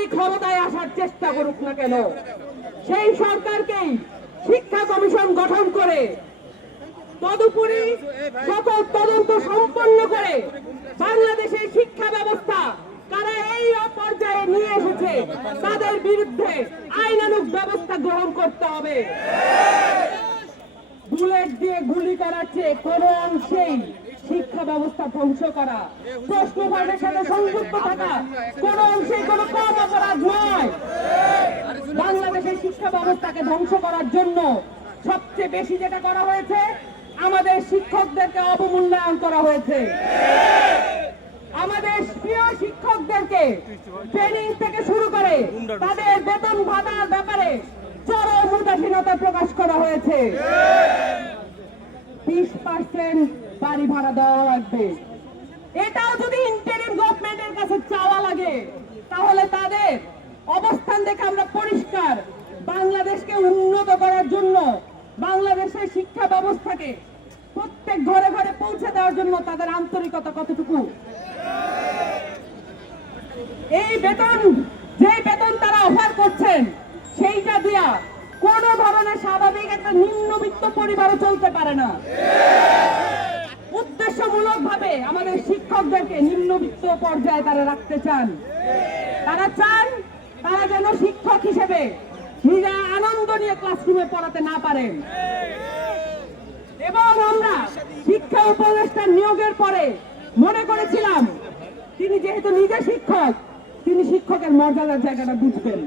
যতবারই ক্ষমতায় আসার চেষ্টা করুক না কেন, সেই সরকারকেই শিক্ষা কমিশন গঠন করে তদুপরি সকল তদন্ত সম্পন্ন করে বাংলাদেশের শিক্ষা ব্যবস্থা কারা এই পর্যায়ে নিয়ে এসেছে তাদের বিরুদ্ধে আইনানুগ ব্যবস্থা গ্রহণ করতে হবে। বুলেট দিয়ে গুলি করার চেয়ে কোন অংশেই শিক্ষা ব্যবস্থা ধ্বংস করা, প্রশ্নপত্রের সাথে সংযুক্ত থাকা কোন অংশেই কোনো কম অপরাধ নয়। বাংলাদেশের শিক্ষা ব্যবস্থাকে ধ্বংস করার জন্য সবচেয়ে বেশি যেটা করা হয়েছে, আমাদের শিক্ষকদেরকে অবমূল্যায়ন করা হয়েছে। আমাদের প্রিয় শিক্ষকদেরকে ট্রেনিং থেকে শুরু করে তাদের বেতন ভাতার ব্যাপারে চরম উদাসীনতা প্রকাশ করা হয়েছে। 20% বাড়ি ভাড়া দেওয়া লাগবে, এটাও যদি ইন্টারিম গভর্নমেন্টের কাছে চাওয়া লাগে তাহলে তাদের অবস্থান দেখে আমরা পরিষ্কার বাংলাদেশকে উন্নত করার জন্য, বাংলাদেশের শিক্ষা ব্যবস্থাকে প্রত্যেক ঘরে ঘরে পৌঁছে দেওয়ার জন্য তাদের আন্তরিকতা কতটুকু। এই বেতন, যে বেতন তারা অফার করছেন সেইটা দিয়া কোন ধরনের স্বাভাবিক একটা নিম্নবিত্ত পরিবারও চলতে পারে না। উদ্দেশ্যমূলক ভাবে আমাদের শিক্ষকদেরকে নিম্নবিত্ত পর্যায়ে তারা রাখতে চান। তারা চান তারা যেন শিক্ষক হিসেবে নিজেরা আনন্দ নিয়ে ক্লাসরুমে পড়াতে না পারেন। এবং আমরা শিক্ষা উপদেষ্টা নিয়োগের পরে মনে করেছিলাম তিনি যেহেতু নিজে শিক্ষক, তিনি শিক্ষকের মর্যাদার জায়গাটা বুঝবেন।